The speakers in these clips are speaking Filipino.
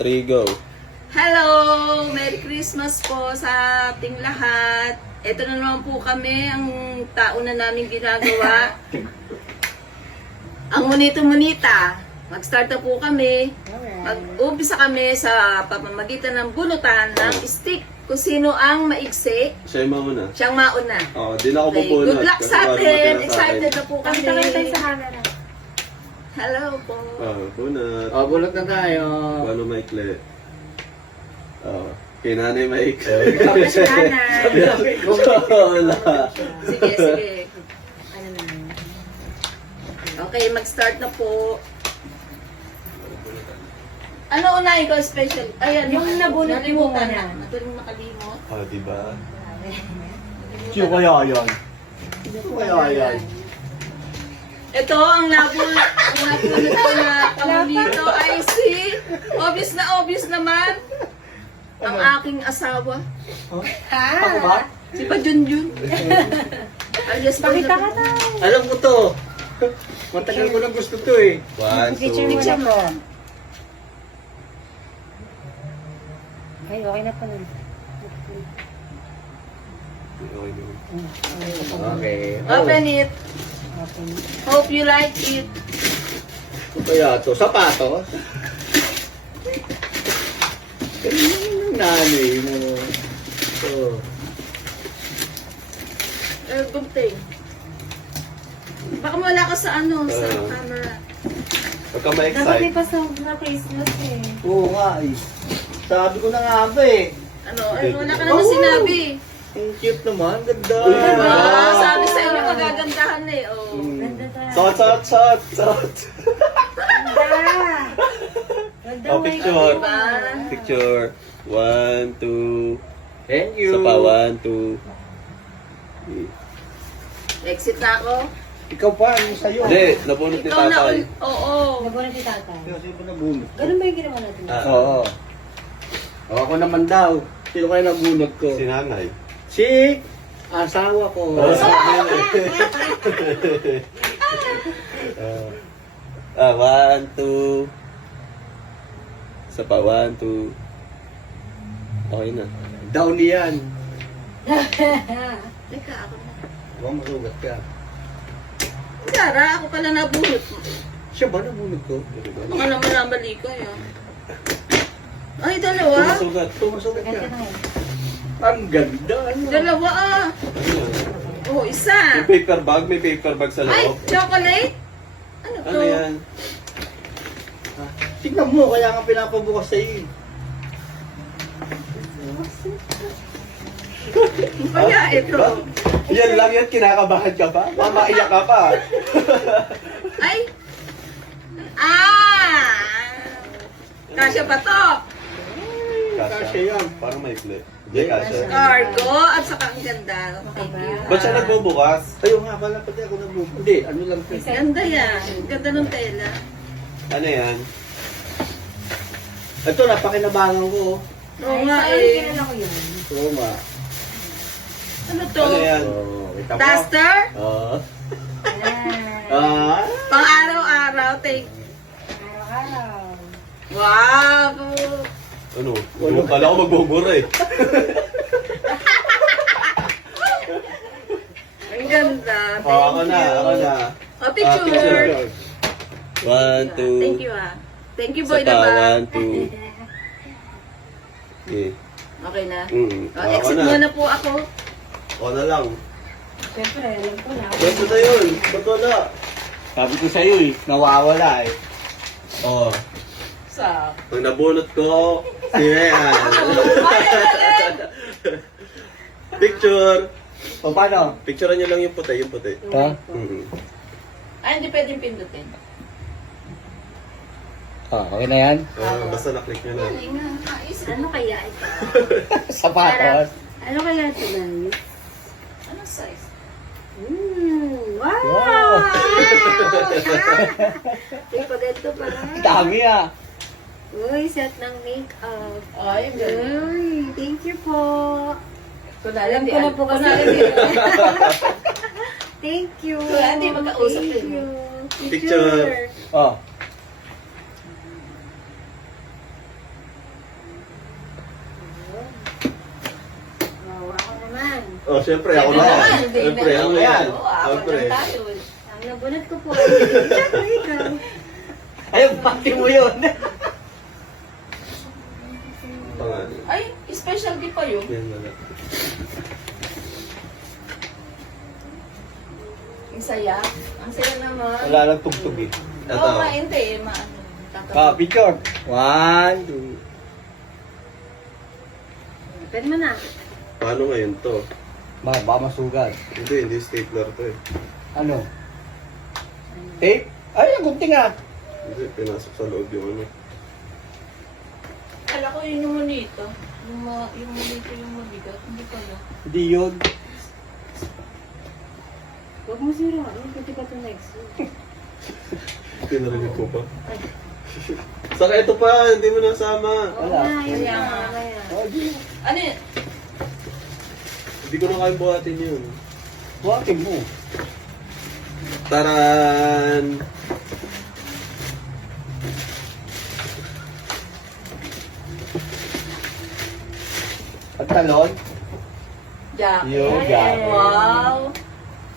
3, go. Hello! Merry Christmas po sa ating lahat. Ito na naman po kami, ang taon na namin ginagawa. Ang Munito-Munita. Mag-start na po kami. Mag-umpisa kami sa pamamagitan ng bunutan ng stick. Kung sino ang maigsi, Siya yung mauna. siyang mauna. Oo, di na ako Okay, pupunod. good luck kasi sa bago atin. matira sa Excited akin. na po kami. Pakita kayo tayo sa camera. Hello po. Punat. Bulot na tayo. Paano maikli? Kay nanay maikli. Tapos nanay. Wala. Sige, sige. Ano na? Okay, mag-start na po. Ano unahin ko special? Ayan, Yung nabunot mo nalimutan muna. na. Madaling makalimot. Diba? Sino kaya yan? Sino kaya yan? Ito, ang nabunot ko na pamulito ay si, obvious naman, ang aking asawa. Ako ba? Si Pajunjun. Alias Pakita ka Pajunjun. tayo. Alam ko to. Matagal ko na gusto to eh. 1, 2. Picture mo. Ay, okay na po nun. Okay. Open it. Okay. Hope you like it. Ano kaya to? Sapatos? Ganun yung nanay mo. Oh. Gunting. Baka wala ka sa ano, sa camera. Huwag ka Dapat may ma-excite. pasok na Christmas eh. Oo nga eh. Sabi ko na nga ba eh. Ano, wala ka naman sinabi. Ang cute naman. Ganda. Diba? Sabi sa inyo, magagandahan eh. Oh. Ganda tayo. Shot. Ganda. Ganda Oh, may picture. Diba? Picture. 1, 2. Thank you. Isa pa, 1, 2. Exit na ako. Ikaw pa, ano sa'yo? Hindi, nabunot ni Ikaw na tatay. Oo. Nabunod si tatay. Sino pa nabunot? Ganun ba yung ginawa natin? Oo. Ako naman daw. Sino kaya nabunot ko? Si nanay. Si asawa ko. Ah, 1, 2. Isa pa, 1, 2. Okay na. Down yan. Teka, ako na. Huwag masugat ka. Tara, ako pala nabunot. Siya ba nabunot ko? Baka naman nabali ko yun. Ay, dalawa. Sugat. Masugat Ganda ka. na yun. Ang ganda. Ano? Dalawa ah. Oh, isa. May paper bag? May paper bag sa Ay, loob? chocolate? Ano to? Ano yan? Tignan mo, kaya nga pinapabukas sa iyo. Kaya ito. Yan lang yan, kinakabahan ka pa? Mamaiyak ka pa. Ay! Ah! Kasya pa to. Kasya yan. Parang may play. Hindi, kasya. Cargo at saka ang ganda. Thank you. Ba't siya nagbubukas? Ayun nga pala, pati ako nabunot. Hindi, ano lang to. Ganda yan. Ganda ng tela. Ano yan? Ito, napakinabangan ko. Oo Ay, nga sorry, eh. kilala ko yun. Oo nga. Ano to? Ano yan? Oo, kita mo. Duster? Oo. Ayan. Ah. Pang araw-araw. Take. Araw-araw. Wow! Ano? Kala ko magbubura eh. Ang ganda. Thank Ako na, you. ako na. Oh, picture. 1, 2. Thank you ah. Thank you, Isa boy pa, naman. 1, 2. Okay. Okay na. Ako Exit na. muna po ako. Ako na lang. Siyempre, alam ko na. Ito na yun. Ba't wala? Sabi ko sa'yo eh, nawawala eh. Oh. Sa. Pag nabunot ko, si Rehan. Picture. O paano? Picturean niyo lang yung puti, yung puti. Ha? Ay, hindi pwedeng pindutin. Ah, okay na yan? Basta na-click niyo na. Ano kaya ito? Sapatos. Ano kaya ito, guys? Ano size? Wow! Wow! May paganda pala. Dami ah. Uy, set ng makeup. Ay, ganda. Uy, thank you po. Kunwari, Alam ko na po kasi. Thank you. Wala, hindi magkausap Thank yun. you. Picture. Oh. Oh, syempre, ako Baby na. naman, baby Syempre, ako naman. yan. Oo, apat Syempre. lang tayo. Ang nabunot ko po ay siyempre ikaw. Ayun, pati mo yun. Pangalan. Ay, special gift pa yun. Yan na lang. Ang saya. Ang saya naman. Wala lang tugtog eh. Ito. Oo, hindi. Ah, picture. 1, 2. Open mo na. Paano ngayon to? Baka masugat. Hindi stapler to eh. Ano? Tape? Ay, ang gunting ah. Hindi, pinasok sa loob yung ano. Kala ko yun yung monito. Yung monito yung mabigat. Hindi pala. Hindi yun. Huwag mo sira. Pwede ka to next. Pinarinig ko pa. Saka ito pa, hindi mo nasama. Oo Wala. na, yun Kaya na. nga. Mamaya. Oh, di. Ano yun? Hindi ko na kayang buhatin yun. Buhatin mo. Taran! Pantalon. Jacket. Yung jacket. Wow.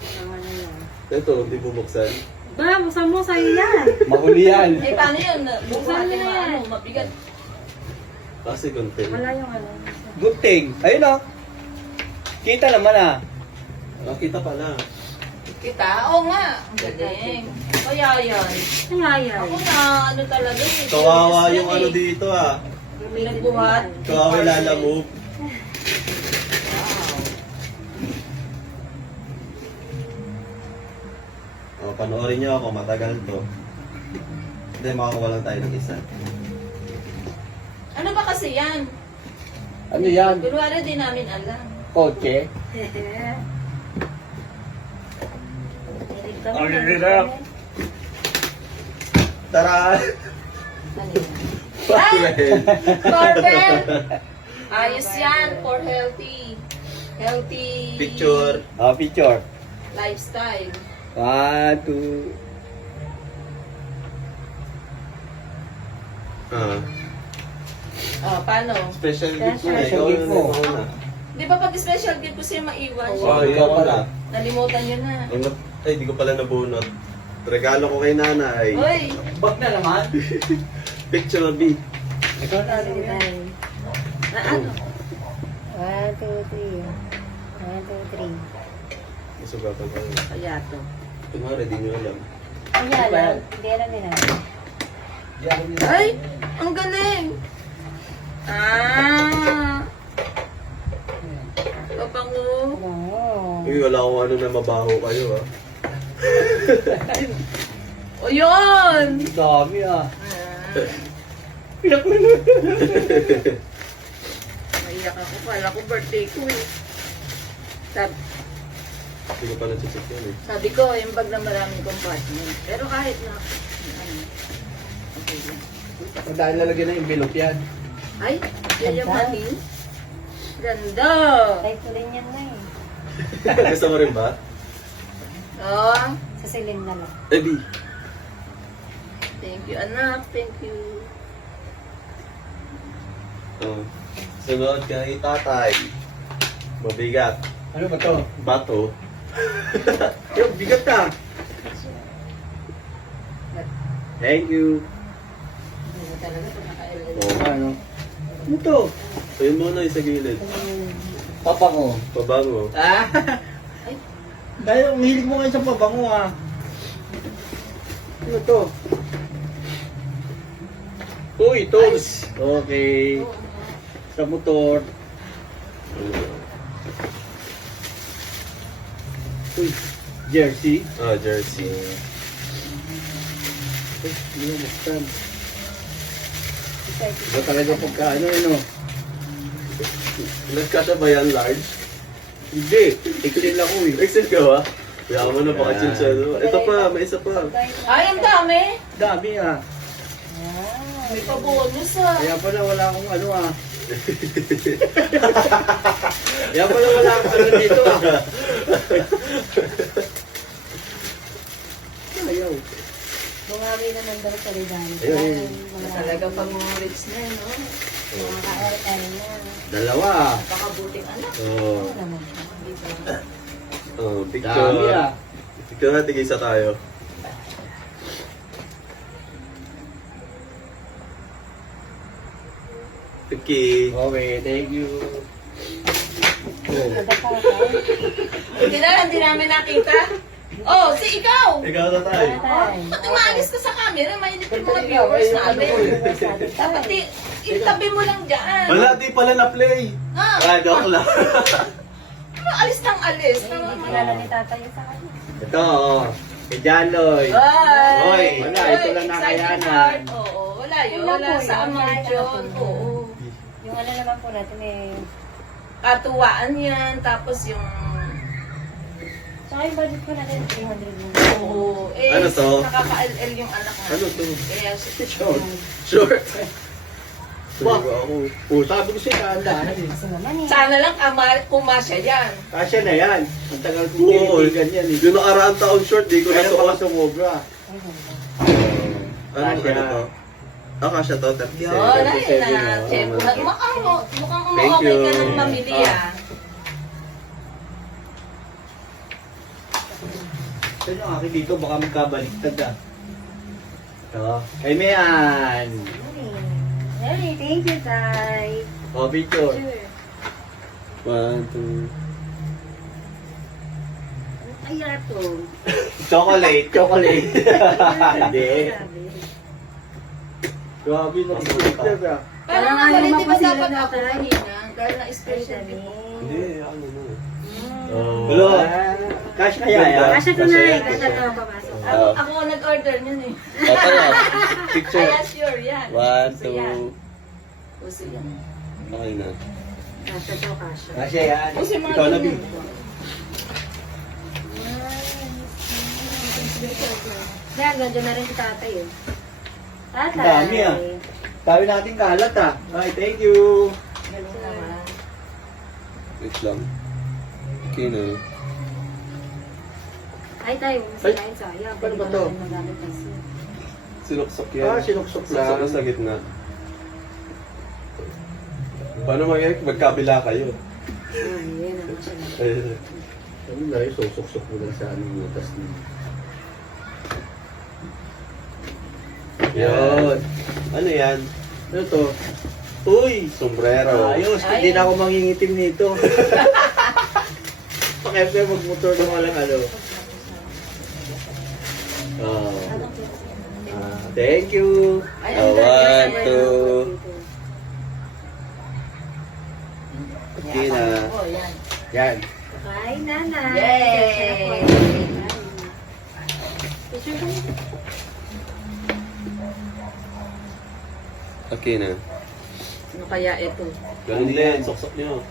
Tama na yan. Ito, hindi bubuksan. Ba, buksan mo sa'yo yan. Mahuli yan. Eh, paano yun? Buksan Buksan mo natin na mga yan. ano, mabigat. Kasi content. Wala yung ano. Gunting. Ayun oh. Kita naman ah. Nakita pala. Kita? Oo nga. Ang galing. Kaya yan. Kaya Ako yan. na, ano talaga eh. Kawawa curious yung yan ano eh. dito ah. Pinagbuhat. Kawawa yung lalamove. Wow. Oh, panoorin niyo ako, matagal to. Hindi, makakuha lang tayo ng isa. Ano ba kasi yan? Ano yan? Kunwari din namin alam. Kotse. Ang hirap. Tara! Ano yan? Bakit? Barbell! Ayos yan for healthy. Healthy Picture. Ah, picture. lifestyle. 1, 2. Ah. Oh, paano? Special gift mo Special eh. Ikaw gift na, mo. ikaw na. Di ba pag special gift ko siya maiwan? Oh, ikaw ikaw pala. pala. Nalimutan nyo na. Ay, di ko pala nabunot. Regalo ko kay nanay. Uy! Bak na naman. Picture B. Ikaw na ano yan. Ano? 1, 2, 3. 1, 2, 3. Masugatan ko yun. Kaya to. Kunwari, di nyo alam. Hindi alam. Hindi alam nila. Di ako nila. Ay! Ang galing! Ah! Papango. Oo. Uy, wala akong ano na mabaho kayo ah. O yun! Ang dami ah. Naiyak ako. Kala ko birthday ko eh. Hindi ko pala check yun eh. Sabi ko, yung bag na maraming compartment. Pero kahit na, ano, okay lang. Dahil nalagyan na envelope yan. Ay, yayamanin. Ganda! Type ko rin yan na eh. Gusto mo rin ba? Oh, Sa silim na lang. Eh, B. thank you anak, thank you. Oh. Sunod kay tatay. Mabigat. Ano ba to? Bato. Yung bigat na. Thank you. Ano talaga ito naka-LL. Oh. Ano? Ano to? Ayun muna yung sa gilid. Papango. Pabango. Ah! Ay, Dahil ang hilig mo ngayon sa pabango ah. Ano to? Uy, tools! Okay. oo. Sa motor. Uy, jersey. Ah, jersey. Uy, hindi na buksan. Ito talaga pagka ano yun oh. Nagkasya ba yan large? Hindi, XL ako eh. Excel ka ba? Kaya mo na baka chin siya. No? Ito pa, may isa pa. Ay, ang dami! Dami ah. May pabonus ah. Kaya pala wala akong ano ah. Kaya pala wala akong ano dito ah. Ayaw. Bumawi naman daw sa regalo. Ayun, ayun. Mga- Talagang pang-rich na yun, no? Mga ka-LL na. Dalawa. Napakabuting anak. Oh. Ano naman siya? Dito. Oh, Dami picture. ah. Picture na, tigisa tayo. Piki. Okay, thank you. Oh. Nagkakala tayo. Hindi namin nakita. Oh, si ikaw! Ikaw na tayo. Ba't umaalis ka sa camera? Mainit yung mga viewers namin. Dapat itabi mo lang dyan. Wala, di pala na-play. Ha? Ah, joke lang. Ano, alis ng alis? Kilala ni tatay yung sa kanya. Ito, oh. Kay Jaloy. Bye! Oy, wala, ito lang nakayanan. Exciting heart. Oo, wala yun. Wala Wala po sa yun. Amang Kahit John. ano po. Oo. Yung ano naman po natin Katuwaan yan. Tapos yung... Tsaka yung budget po natin, 300 mo. Oo. Eh, Ano to? nakaka-LL yung anak mo. Ano to? Kaya siya. Sure. Wow. Oh, sabi ko siya, kaandahan eh. Kasi naman eh. Sana lang pumasya yan. Kasya na yan. Ang tagal kong Oo. tinitigan yan eh. Yung nakaraang taon short, di ko na Kaya pa suot. sumobra. Ay, ganda. Ano Kasya. to? Ah, kasya to, 37. Yun, ay 37, na. oh. Check. Mukhang Thank okay ka you. ng mamili ah. Saan yung akin dito? Baka magkabaliktad ah. Ito. Kay Mayan. Hey, thank you, Tay. Oh, picture. Sure. 1, 2. Ano kaya to? Chocolate. Chocolate. Hindi. Grabe. Grabe na picture ah. Parang ayaw naman, di ba mapasilip dapat na ako tayo. kanina? Dahil na Ay, special sabi. dito. Hindi, ano na. Oh. Hello. Cash kaya Ganda. yan? Kasya to Kasi na yan, eh. Kasya kasi. to papasok. Ako nag-order niyan eh. Ito na. Picture. Kaya sure yan. 1, So, yan. 2. Uso yan. Okay na. Kasya to, kasya. Cash yan. Uso yung mga Ikaw na, ganyan. Bing. Kaya ganda na rin si tatay eh. Tatay. Dami ah. Dami natin kalat ah. Ay, thank you. Ganun naman. Wait lang. Okay na. Ay, tayo. Ay. Masalain sayang. Paano ba to? Magamit kasi. Sinuksok yan. Ah, sinuksok lang. Sinuksok na sa gitna. Paano mangyayari? Magkabila kayo. Ah, yun ang siya na. Eh, Ano na yun? Susok-sok mo lang sa ano. Tas Yun. Ano yan? ano to? Uy! Sombrero. Ayos, hindi na ako mangingitim nito. Pakaya magmotor na walang ano. Oh. Thank you. Ay, Oh, ang ganda. 1, 2. Okay na. Oh, yan. Yan. Bye, nanay. Yay! Picture ko nito. Okay na. Ano kaya ito? Ganun din. Soksok nyo.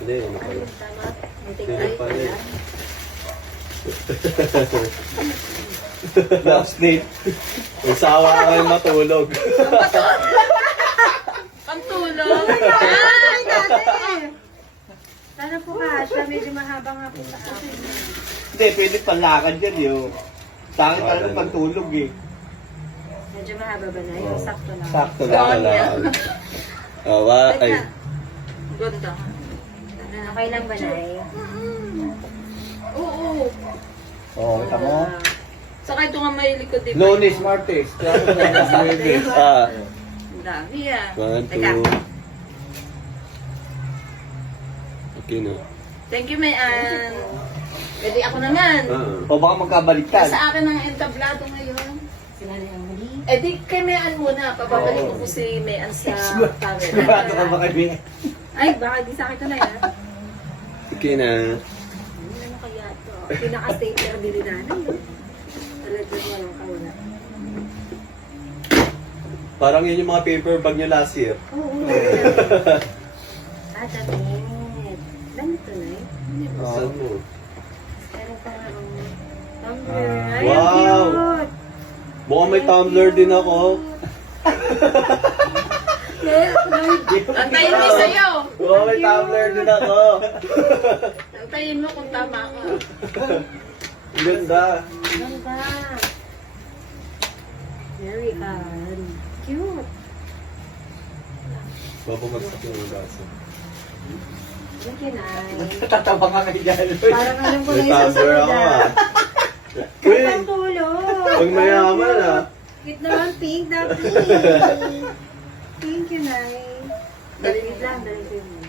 Hindi, ano pala. Tama. May Hindi tingay. pala. Last night. Usawa ka kayo matulog. Pantulog? Ay, dati! Sana po kasya. Medyo mahaba nga po sa akin. Hindi, pwede palakad yan yun. Sa akin talaga pantulog eh. Medyo mahaba ba na? Yung sakto lang. Sakto Gone lang. yan. Awa, ay. Ganda. Okay lang ba, Nay? Oo. Oo, tamo. Saka ito nga may likod, di ba? Lunes, Martes. Lunes. Ah. Ang dami ah. 1, Teka. 2. Okay na. Thank you, Mayan. Pwede ako naman. Ah. O baka magkabaliktad. Sa akin ang entablado ngayon. Sila na yung muli. Eh di kay Mayan muna. Papabalik ko si Mayan sa Sigurado ka camera. ba kami? Ay, baka di sa akin ito na yan. Okay na. Ano kaya ito? Pinaka-stapler din ni nanay. No? Talagang walang kawala. Parang yun yung mga paper bag nyo last year. Oo. Damit. Damit to, Nay. Saan mo? Meron pa nga ang tumbler. Ay, Wow. ang cute! Mukhang may tumbler din ako. Antayin mo sa'yo. Mukhang may tumbler din ako. Antayin mo kung tama ka. Ang ganda. Ganda. Very cute. Babumagsak yung baso. Thank you, Nay. Tatawa ka kay Jalo. Parang alam ko na May yung tumbler ako sasagot. ah. Uy, Katang tulog. pag mayaman ah. Cute naman, pink na pink. Thank you, Nay. Dalit lang, dalit ko yun.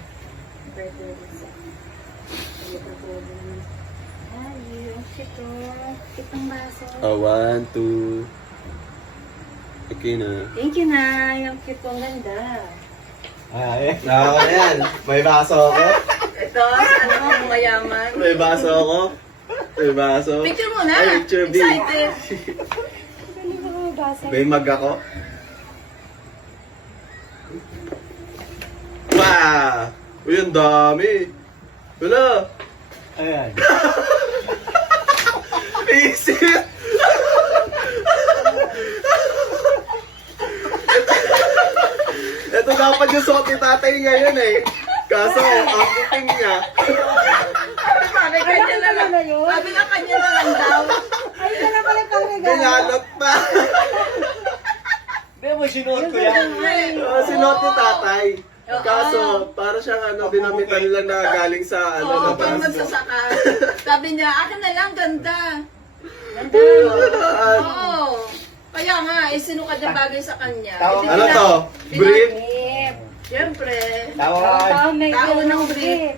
Birthday isa. Dalit ako din. Ay, ang cute oh. Cute ng baso. Oh, 1, 2. Okay na. Thank you, Nay. Ang cute ang ganda. Ay, Nakaka na yan. May baso ako. Ito, ano, mayaman. May baso ako. May baso. Picture muna. Ay, picture, B. Excited. Galing ko mga baso. May mag ako. Wow! Uy, ang dami. Wala. ayan. Isip! Ito dapat yung suot ni tatay ngayon eh. Kaso, ang itim niya. Sabi kanya na lang. Sabi nga kanya na lang daw. Ay, wala pala pang regalo. Kanyalot pa. Hindi mo, sinuot ko yan. Sinuot ni tatay. Oo. Kaso, para siyang ano, dinamitan lang na galing sa ano, Oo, na pang baso. magsasaka. Sabi niya, akin na lang, ganda. Ganda. Oo. Kaya nga, sinukad yung bagay sa kanya. Tawag- Ano to? Brief? Tip. Siyempre. Tawag. May Tao ganun ng tip.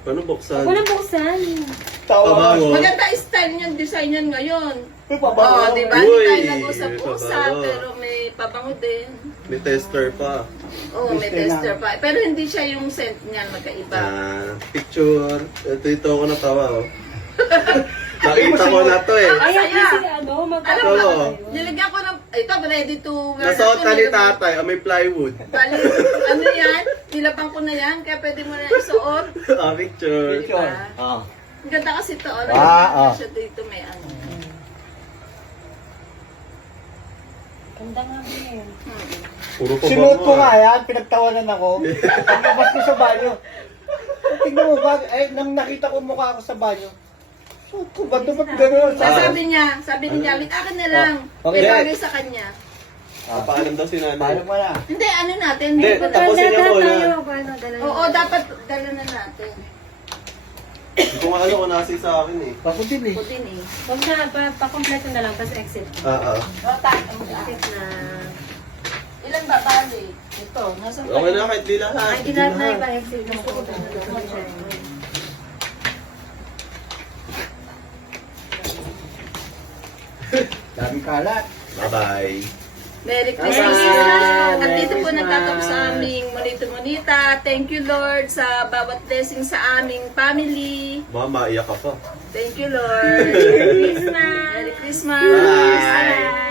Paano buksan? Ako na buksan. Tabago. Tawag. Maganda style niyan, design niyan ngayon. May Oo, pabago. di ba? Hindi Uy, tayo nag-usap-usap, pabango. pero may pabango din. May tester pa. Oo, may tester pa. Pero hindi siya yung scent niyan, magkaiba. Picture. Ito ako natawa oh. Nakita ko na to eh. Ay, Saya. kasi ano, Alam magkakaroon mo, Oo. nilagyan ko ng, ito, ready to wear. Nasuot na to, ka ni nilagyan- tatay. May plywood. Bali, ano yan? Nilabang ko na yan, kaya pwede mo na isuot. Picture. Picture. Ah. Ang ganda kasi ito, oh. Ah, Siya dito may ano. Ganda nga din. Puro pa Sinuot ko nga yan, pinagtawanan ako. Pagkabas ko sa banyo. Tingnan mo ba, nang nakita ko mukha ko sa banyo. Suot ko ba ito? Ba't gano'n? Sabi ni Jalit, akin na lang. Okay. May bagay sa kanya. Papaalam daw si Paano nanay. mo na? Hindi, ano natin? Hindi, Hindi pa tapos tayo. niya muna. tayo. Paano, dala Oo, dapat dala na natin. Hindi ko nga alam kung nasi sa akin eh. Ako din eh. Putin eh. Huwag na, pa-kompleto na lang, tapos exit. Exit na. Ilan ba bali? Ito, nasa Okay na kahit di lahat. Ay, di lahat na ipa-exit na po. Daming kalat. Bye-bye. Merry Merry Christmas! Christmas! At dito Merry po Christmas! nagtatapos sa aming Monito Monita. Thank you Lord sa bawat blessing sa aming family. Mama, iyak ka pa. Thank you Lord. Merry Christmas! Merry Christmas! Bye! Bye!